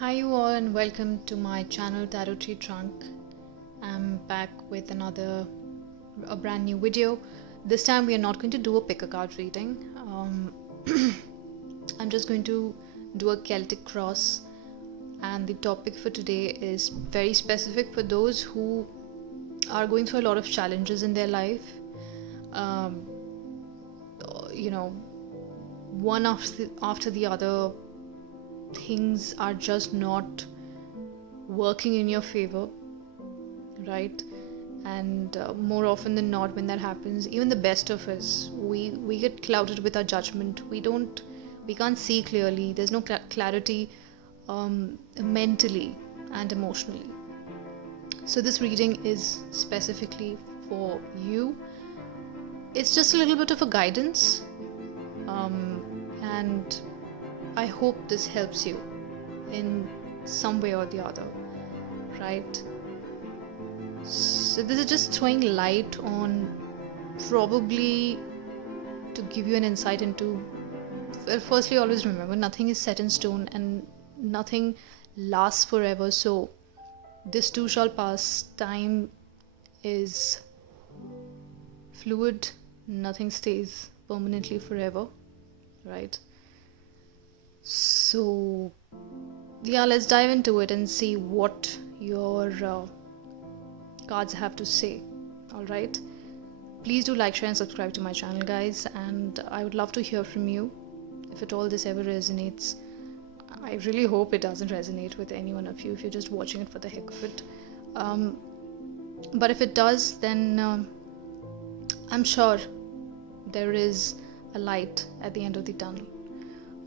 Hi you all and welcome to my channel Tarot Tree Trunk. I'm back with a brand new video. This time we are not going to do a pick a card reading. I'm just going to do a Celtic cross, and the topic for today is very specific for those who are going through a lot of challenges in their life. One after the other, things are just not working in your favor, right? And more often than not, when that happens, even the best of us, we get clouded with our judgment. We can't see clearly. There's no clarity mentally and emotionally. So this reading is specifically for you. It's just a little bit of a guidance, and I hope this helps you in some way or the other, right? So this is just throwing light on, probably to give you an insight into, well, firstly, always remember nothing is set in stone and nothing lasts forever. So this too shall pass. Time is fluid. Nothing stays permanently forever, right? So yeah, let's dive into it and see what your cards have to say. All right, please do like, share and subscribe to my channel, guys, and I would love to hear from you. If at all this ever resonates, I really hope it doesn't resonate with any one of you if you're just watching it for the heck of it, but if it does, then I'm sure there is a light at the end of the tunnel.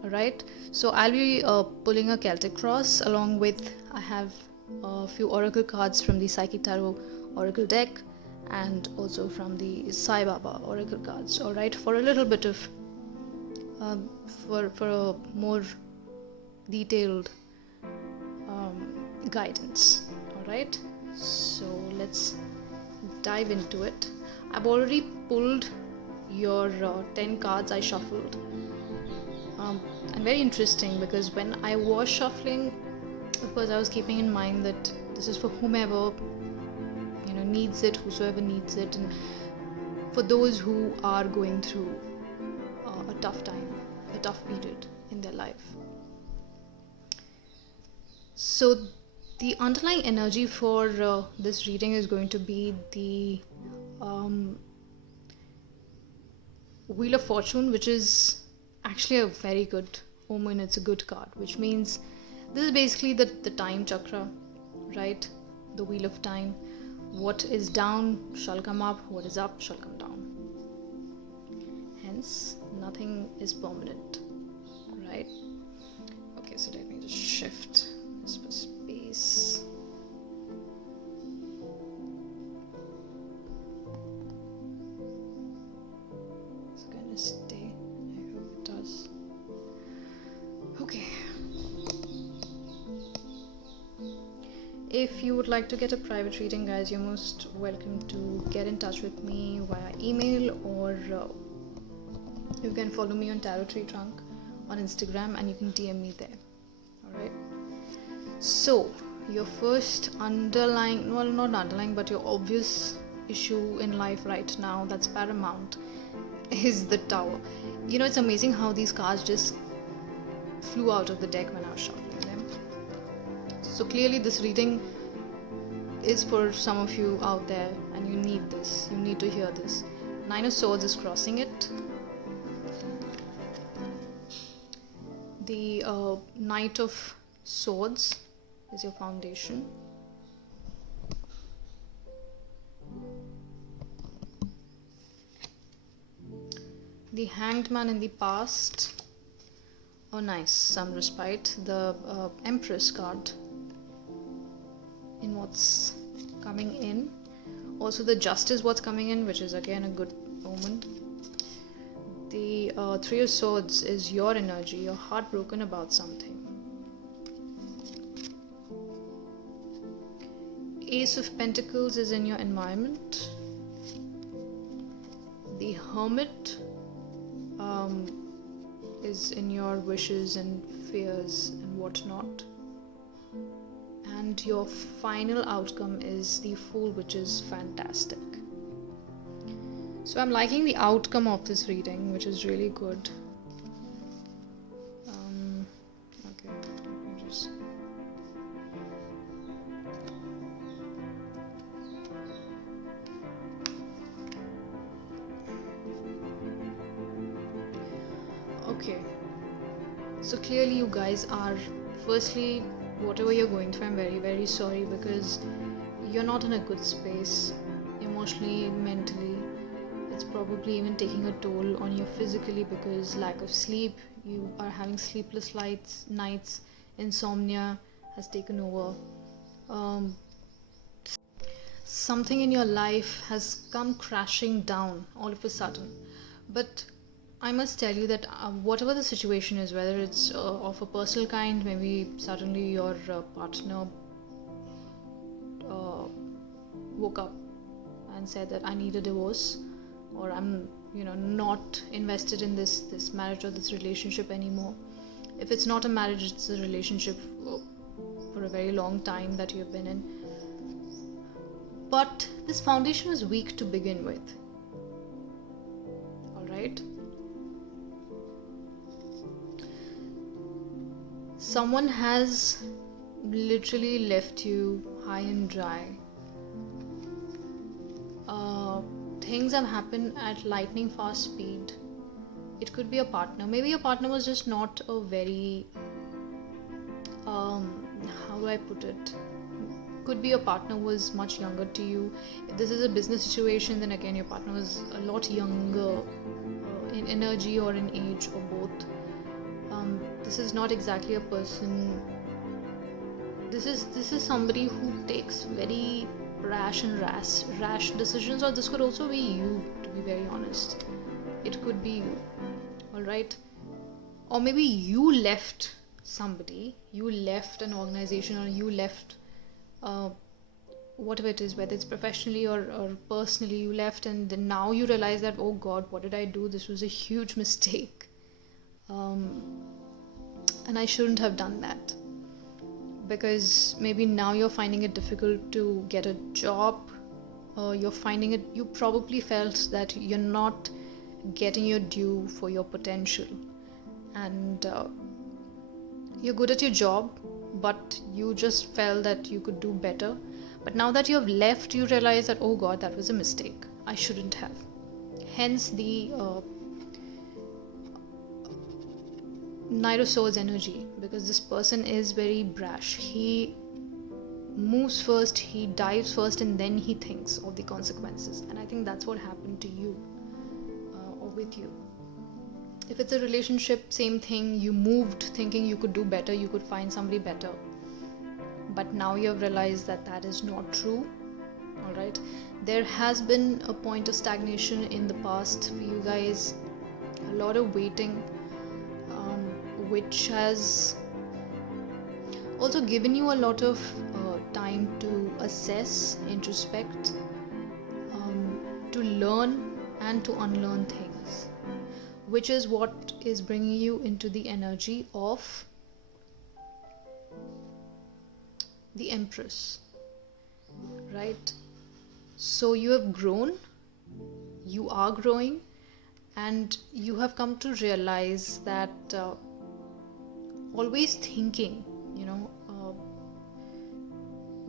Alright, so I'll be pulling a Celtic cross, along with I have a few oracle cards from the Psychic Tarot oracle deck and also from the Sai Baba oracle cards. Alright, for a little bit of for a more detailed guidance. Alright, so let's dive into it. I've already pulled your 10 cards I shuffled. And very interesting, because when I was shuffling, of course I was keeping in mind that this is for whomever needs it, whosoever needs it, and for those who are going through a tough time, a tough period in their life. So the underlying energy for this reading is going to be the Wheel of Fortune, which is actually a very good omen. It's a good card, which means this is basically the time chakra, right? The wheel of time. What is down shall come up, what is up shall come down. Hence, nothing is permanent, right? Okay, so let me just shift this for space. It's gonna stay. I hope it does. Okay. If you would like to get a private reading, guys, you're most welcome to get in touch with me via email, or you can follow me on Tarot Tree Trunk on Instagram, and you can DM me there. Alright. So your first underlying, well, not underlying, but your obvious issue in life right now, that's paramount, is the Tower. It's amazing how these cards just flew out of the deck when I was shuffling them. So clearly this reading is for some of you out there, and you need this. You need to hear this. Nine of Swords is crossing it. The Knight of Swords is your foundation. The Hanged Man in the past. Oh nice, some respite. The Empress card in what's coming in. Also the Justice, what's coming in, which is again a good omen. The Three of Swords is your energy. You're heartbroken about something. Ace of Pentacles is in your environment. The Hermit is in your wishes and fears and whatnot. and your final outcome is the Fool, which is fantastic. So I'm liking the outcome of this reading, which is really good. Okay, let me just... Okay, so clearly you guys are, firstly, whatever you're going through, I'm very, very sorry, because you're not in a good space emotionally, mentally. It's probably even taking a toll on you physically because lack of sleep, you are having sleepless nights, insomnia has taken over. Something in your life has come crashing down all of a sudden. But I must tell you that whatever the situation is, whether it's of a personal kind, maybe suddenly your partner woke up and said that I need a divorce, or I'm not invested in this marriage or this relationship anymore. If it's not a marriage, it's a relationship for a very long time that you've been in. But this foundation was weak to begin with. Alright? Someone has literally left you high and dry. Things have happened at lightning fast speed. It could be a partner. Maybe your partner was just not a very, how do I put it? Could be your partner was much younger to you. If this is a business situation, then again your partner was a lot younger in energy or in age, or both. This is not exactly a person. This is somebody who takes very rash decisions, or this could also be you, to be very honest. It could be you. Alright? Or maybe you left somebody, you left an organization, or you left whatever it is, whether it's professionally or personally, you left, and then now you realize that, oh God, what did I do? This was a huge mistake. And I shouldn't have done that. Because maybe now you're finding it difficult to get a job. You probably felt that you're not getting your due for your potential. And you're good at your job, but you just felt that you could do better. But now that you have left, you realize that, oh God, that was a mistake. I shouldn't have. Hence the Knight of Swords energy, because this person is very brash. He moves first, he dives first, and then he thinks of the consequences. And I think that's what happened to you or with you. If it's a relationship, same thing. You moved thinking you could do better, you could find somebody better. But now you have realized that that is not true. Alright? There has been a point of stagnation in the past for you guys. A lot of waiting, which has also given you a lot of time to assess, introspect, to learn and to unlearn things, which is what is bringing you into the energy of the Empress, right? So you have grown, you are growing, and you have come to realize that always thinking,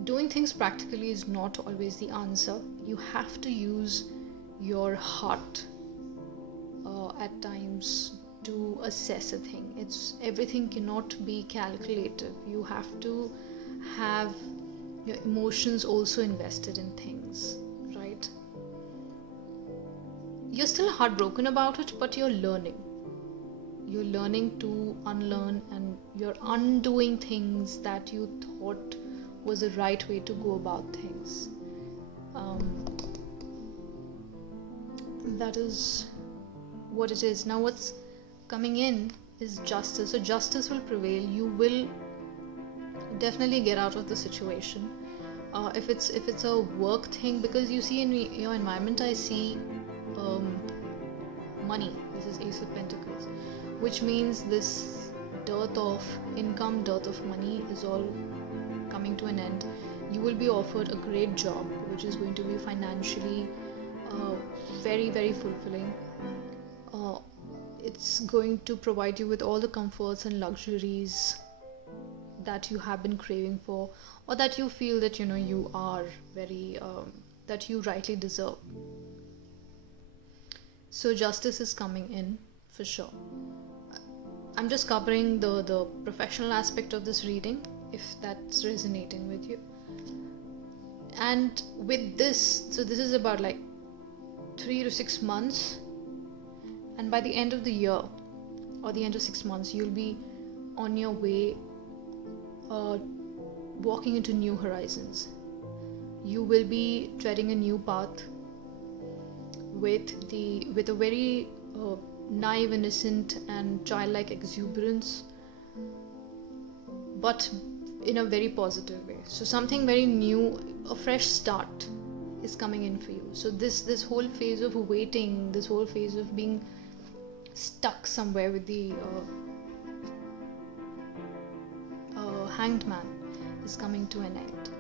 doing things practically is not always the answer. You have to use your heart at times to assess a thing. Everything cannot be calculative. You have to have your emotions also invested in things, right? You're still heartbroken about it, but you're learning. You're learning to unlearn, and you're undoing things that you thought was the right way to go about things. That is what it is. Now what's coming in is justice. So justice will prevail. You will definitely get out of the situation. If it's a work thing, because you see in your environment, I see money. This is Ace of Pentacles, which means this dearth of income, dearth of money is all coming to an end. You will be offered a great job which is going to be financially very, very fulfilling. It's going to provide you with all the comforts and luxuries that you have been craving for, or that you feel that you are very that you rightly deserve. So justice is coming in for sure. I'm just covering the professional aspect of this reading, if that's resonating with you. And with this, so this is about like 3 to 6 months, and by the end of the year or the end of 6 months, you'll be on your way walking into new horizons. You will be treading a new path with a very naive, innocent and childlike exuberance, but in a very positive way. So something very new, a fresh start is coming in for you. So this whole phase of waiting, this whole phase of being stuck somewhere with the hanged man is coming to an end,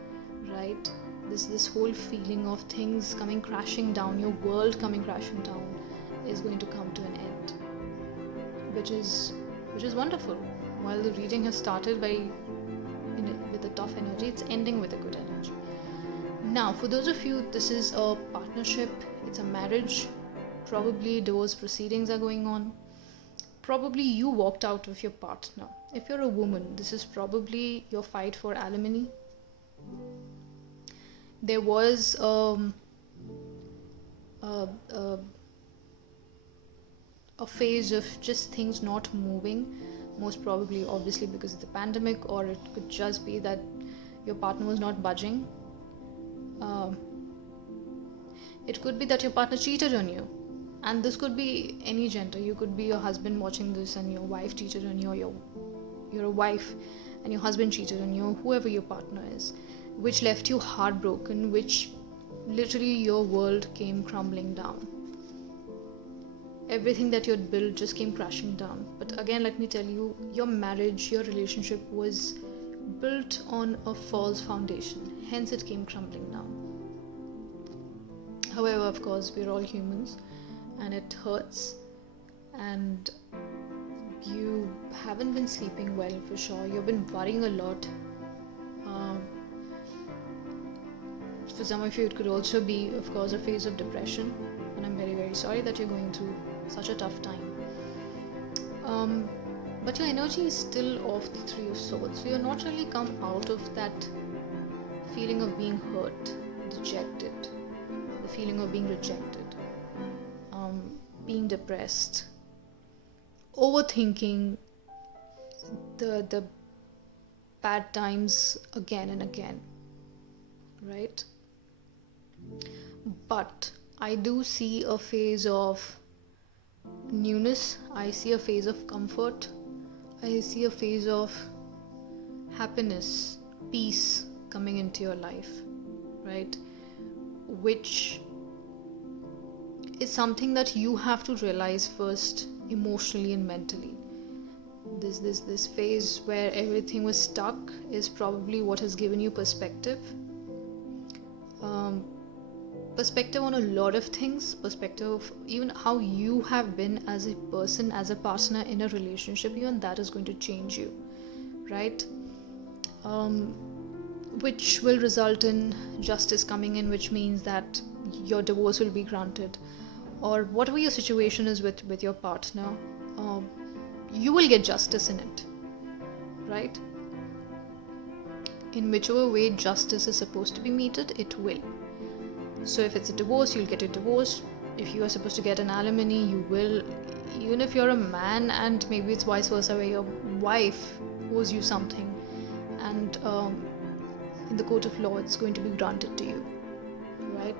right? This whole feeling of things coming crashing down, your world coming crashing down, is going to come to an end, which is wonderful. While the reading has started with a tough energy, it's ending with a good energy. Now, for those of you, this is a partnership, it's a marriage, probably divorce proceedings are going on. Probably you walked out of your partner. If you're a woman, this is probably your fight for alimony. There was a phase of just things not moving, most probably obviously because of the pandemic, or it could just be that your partner was not budging. It could be that your partner cheated on you, and this could be any gender. You could be your husband watching this and your wife cheated on you, or you're a wife and your husband cheated on you, whoever your partner is, which left you heartbroken, which literally your world came crumbling down. Everything that you had built just came crashing down. But again, let me tell you, your marriage, your relationship was built on a false foundation, hence it came crumbling down. However, of course, we're all humans and it hurts, and you haven't been sleeping well for sure. You've been worrying a lot. For some of you, it could also be, of course, a phase of depression, and I'm very, very sorry that you're going through such a tough time. But your energy is still of the Three of Swords, so you're not really come out of that feeling of being hurt, dejected, the feeling of being rejected, being depressed, overthinking the bad times again and again, right? But I do see a phase of newness. I see a phase of comfort. I see a phase of happiness, peace coming into your life, right? Which is something that you have to realize first, emotionally and mentally. This phase where everything was stuck is probably what has given you perspective. Perspective on a lot of things, perspective of even how you have been as a person, as a partner in a relationship. Even that is going to change you, right? Which will result in justice coming in, which means that your divorce will be granted, or whatever your situation is with your partner, you will get justice in it, right? In whichever way justice is supposed to be meted, it will. So if it's a divorce, you'll get a divorce. If you are supposed to get an alimony, you will. Even if you're a man and maybe it's vice versa, where your wife owes you something, and in the court of law it's going to be granted to you, right?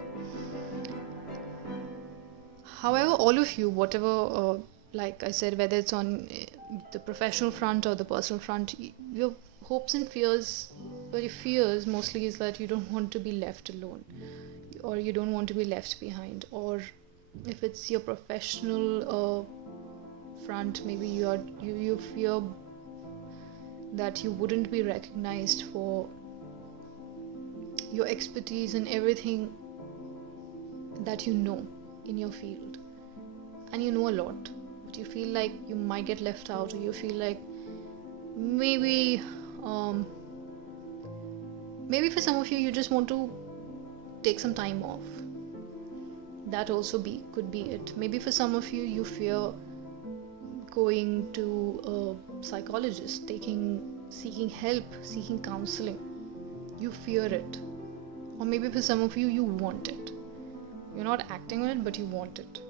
However, all of you, whatever, like I said, whether it's on the professional front or the personal front, your hopes and fears, but your fears mostly is that you don't want to be left alone, or you don't want to be left behind. Or if it's your professional front, maybe you fear that you wouldn't be recognized for your expertise and everything that you know in your field, and you know a lot, but you feel like you might get left out, or you feel like maybe for some of you, you just want to take some time off. That also could be it. Maybe for some of you, you fear going to a psychologist, seeking help, seeking counseling. You fear it. Or maybe for some of you, you want it. You're not acting on it, but you want it.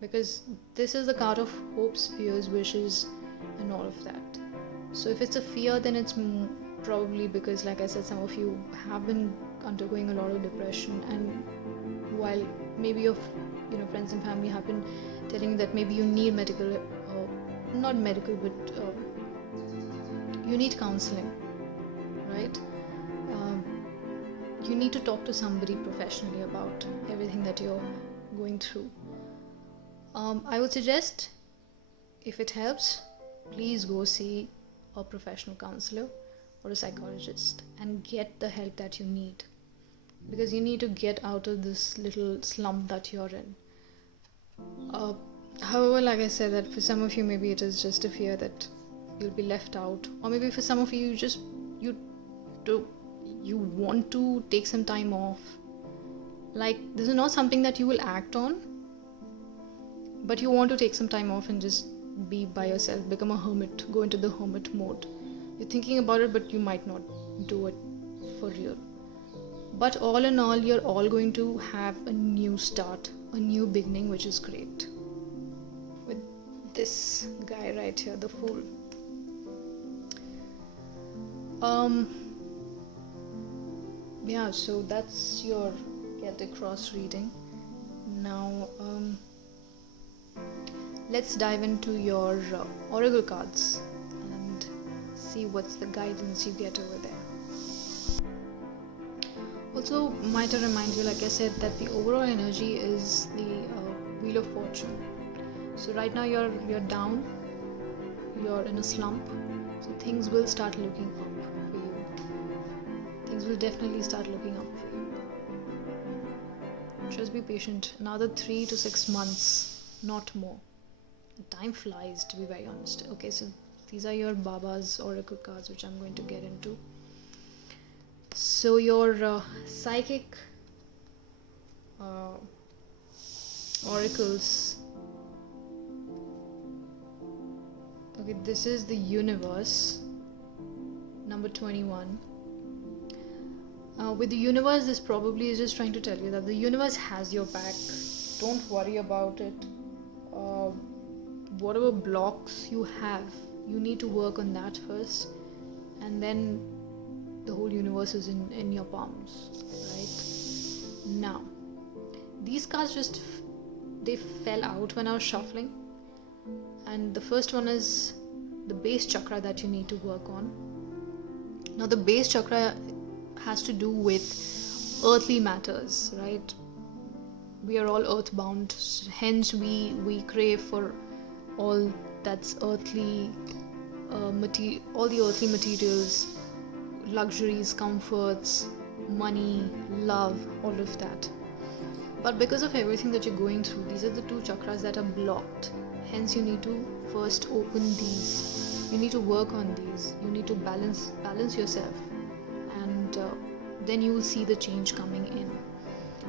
Because this is the card of hopes, fears, wishes, and all of that. So if it's a fear, then it's probably because, like I said, some of you have been undergoing a lot of depression, and while maybe your friends and family have been telling you that maybe you need medical, not medical, but you need counseling, right? You need to talk to somebody professionally about everything that you're going through. I would suggest, if it helps, please go see a professional counselor or a psychologist and get the help that you need, because you need to get out of this little slump that you're in. However, like I said, that for some of you, maybe it is just a fear that you'll be left out, or maybe for some of you, you want to take some time off. Like, this is not something that you will act on, but you want to take some time off and just be by yourself, become a hermit, go into the hermit mode. You're thinking about it, but you might not do it for real. But all in all, you're all going to have a new start, a new beginning, which is great. With this guy right here, the Fool. Yeah, so that's your Celtic Cross reading. Now, let's dive into your oracle cards and see what's the guidance you get over there. Also, might I remind you, like I said, that the overall energy is the Wheel of Fortune. So right now you're down, you're in a slump, so things will start looking up for you. Things will definitely start looking up for you. Just be patient. Another 3 to 6 months, not more. Time flies, to be very honest. Okay, so these are your Baba's oracle cards, which I'm going to get into. So your psychic oracles. Okay, this is the universe, number 21. With the universe, this probably is just trying to tell you that the universe has your back. Don't worry about it. Whatever blocks you have, you need to work on that first, and then the whole universe is in your palms, right? Now, these cards they fell out when I was shuffling, and the first one is the base chakra that you need to work on. Now, the base chakra has to do with earthly matters, right? We are all earthbound, hence we crave for all that's earthly, all the earthly materials, luxuries, comforts, money, love, all of that. But because of everything that you're going through, these are the two chakras that are blocked. Hence, you need to first open these. You need to work on these. You need to balance yourself, and then you will see the change coming in.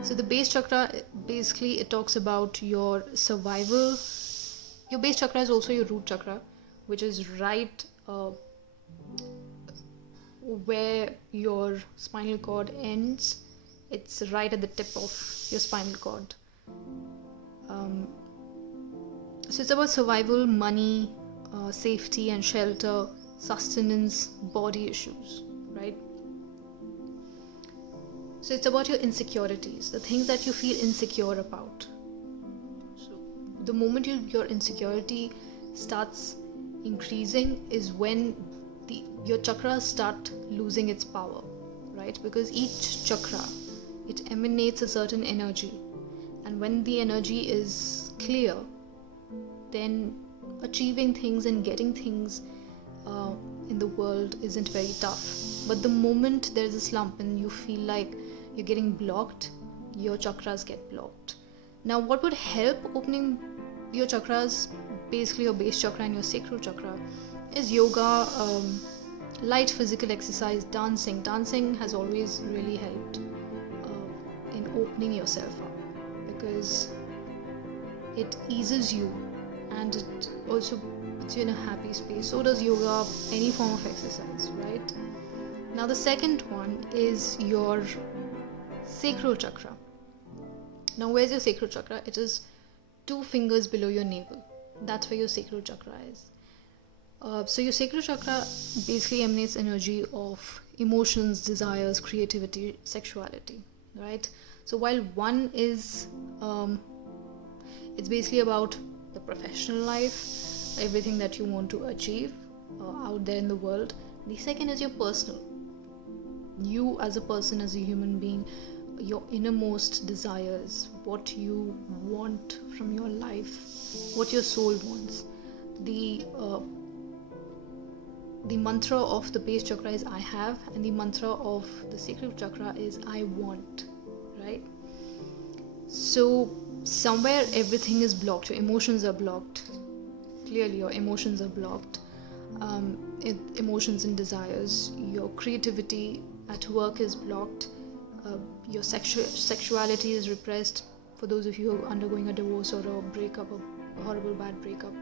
So the base chakra, basically, it talks about your survival. Your base chakra is also your root chakra, which is right where your spinal cord ends. It's right at the tip of your spinal cord. So it's about survival, money, safety and shelter, sustenance, body issues, right? So it's about your insecurities, the things that you feel insecure about. So the moment your insecurity starts increasing is when your chakras start losing its power, right? Because each chakra, it emanates a certain energy, and when the energy is clear, then achieving things and getting things in the world isn't very tough, but the moment there's a slump and you feel like you're getting blocked, your chakras get blocked. Now, what would help opening your chakras, basically your base chakra and your sacral chakra, is yoga, light physical exercise, dancing. Dancing has always really helped in opening yourself up, because it eases you and it also puts you in a happy space. So does yoga, any form of exercise, right? Now the second one is your sacral chakra. Now where's your sacral chakra? It is 2 fingers below your navel. That's where your sacral chakra is. So your sacral chakra basically emanates energy of emotions, desires, creativity, sexuality, right? So while one is it's basically about the professional life, everything that you want to achieve out there in the world. The second is your personal. You as a person, as a human being, your innermost desires, what you want from your life, what your soul wants. The mantra of the base chakra is I have, and the mantra of the sacral chakra is I want, right? So somewhere everything is blocked. Your emotions are blocked. Clearly your emotions are blocked. Emotions and desires. Your creativity at work is blocked. Your sexuality is repressed, for those of you who are undergoing a divorce or a breakup, a horrible bad breakup.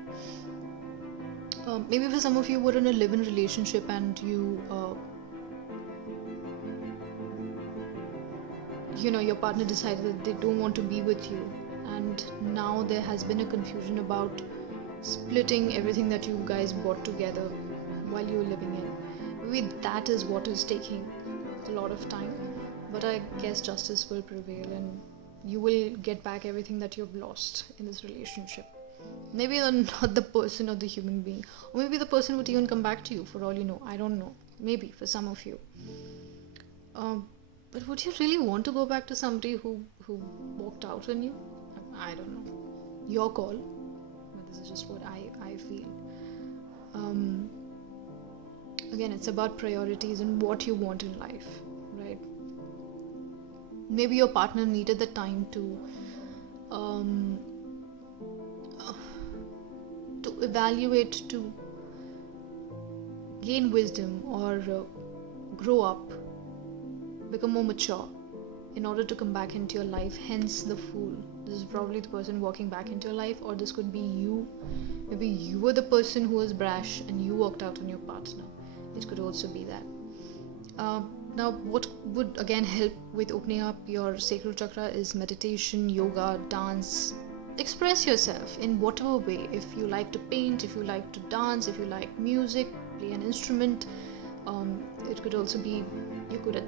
Maybe for some of you who are in a live-in relationship and your partner decided that they don't want to be with you, and now there has been a confusion about splitting everything that you guys bought together while you were living in. Maybe that is what is taking a lot of time, but I guess justice will prevail and you will get back everything that you've lost in this relationship. Maybe you're not the person or the human being, or maybe the person would even come back to you, for all you know. I don't know, maybe for some of you. But would you really want to go back to somebody who walked out on you? I don't know. Your call. But this is just what I feel. Again, it's about priorities and what you want in life, right? Maybe your partner needed the time to evaluate, to gain wisdom, or grow up, become more mature in order to come back into your life. Hence the Fool. This is probably the person walking back into your life, or this could be you. Maybe you were the person who was brash and you walked out on your partner. It could also be that. Now what would again help with opening up your sacral chakra is meditation, yoga, dance. Express yourself in whatever way. If you like to paint, if you like to dance, if you like music, play an instrument. It could also be, you could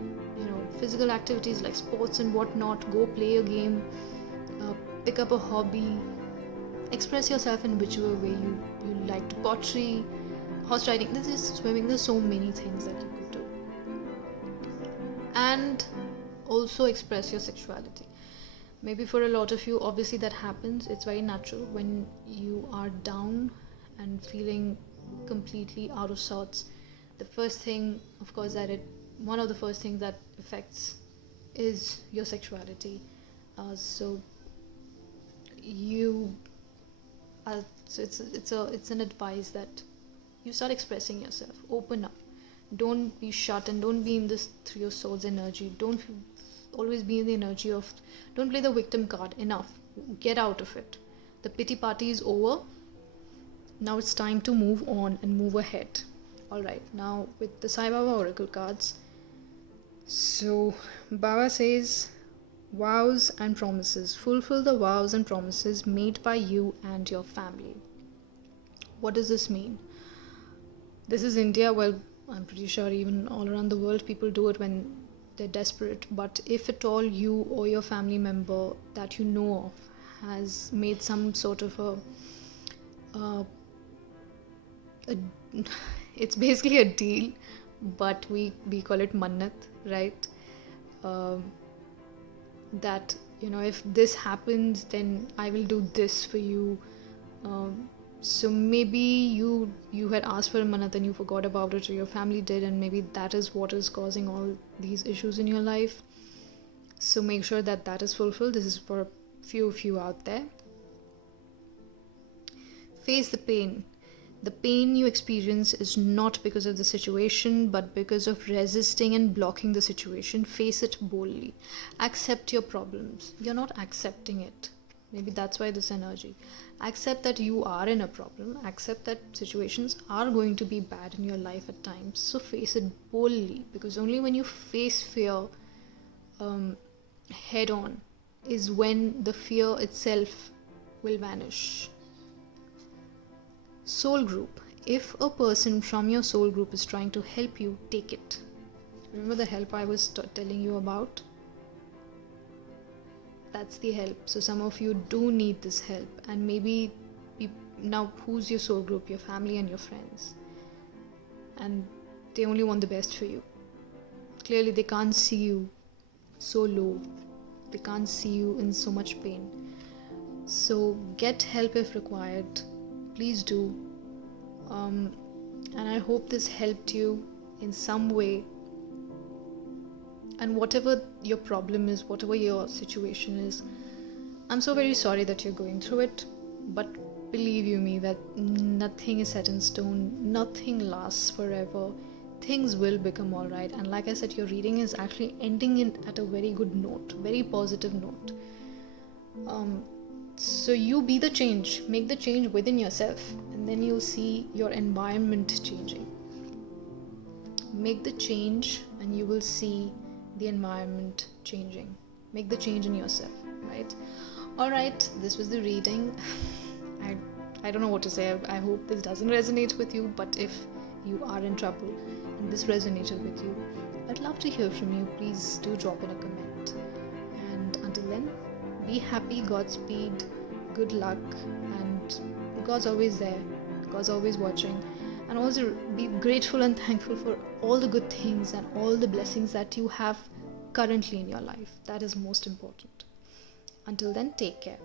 physical activities like sports and whatnot. Go play a game, pick up a hobby, express yourself in whichever way you like to. Pottery, horse riding, this is swimming. There's so many things that you could do. And also express your sexuality. Maybe for a lot of you, obviously that happens. It's very natural when you are down and feeling completely out of sorts. The first thing, of course, one of the first things that affects is your sexuality. So it's an advice that you start expressing yourself. Open up. Don't be shut and don't be in this 3 of Swords energy. Don't always be in the energy of, don't play the victim card. Enough. Get out of it. The pity party is over. Now it's time to move on and move ahead. Alright, now with the Sai Baba Oracle cards. So Baba says, vows and promises. Fulfill the vows and promises made by you and your family. What does this mean? This is India. Well, I'm pretty sure even all around the world people do it when they're desperate. But if at all you or your family member that you know of has made some sort of it's basically a deal, but we call it mannat, right? That if this happens, then I will do this for you. So maybe you had asked for a manat and you forgot about it, or your family did, and maybe that is what is causing all these issues in your life. So make sure that that is fulfilled. This is for a few of you out there. Face the pain. The pain you experience is not because of the situation, but because of resisting and blocking the situation. Face it boldly. Accept your problems. You're not accepting it. Maybe that's why this energy. Accept that you are in a problem. Accept that situations are going to be bad in your life at times. So face it boldly, because only when you face fear head on is when the fear itself will vanish. Soul group. If a person from your soul group is trying to help you, take it. Remember the help I was telling you about? That's the help. So some of you do need this help, and maybe now who's your soul group? Your family and your friends, and they only want the best for you. Clearly they can't see you so low, they can't see you in so much pain. So get help if required, please do. And I hope this helped you in some way. And whatever your problem is, whatever your situation is, I'm so very sorry that you're going through it, but believe you me that nothing is set in stone, nothing lasts forever. Things will become all right. And like I said, your reading is actually ending it at a very good note, very positive note. So you be the change, make the change within yourself, and then you'll see your environment changing. Make the change and you will see the environment changing. Make the change in yourself, right? All right, this was the reading. I don't know what to say. I hope this doesn't resonate with you, but if you are in trouble and this resonated with you, I'd love to hear from you. Please do drop in a comment. And until then, be happy, Godspeed, good luck, and God's always there. God's always watching. And also be grateful and thankful for all the good things and all the blessings that you have currently in your life. That is most important. Until then, take care.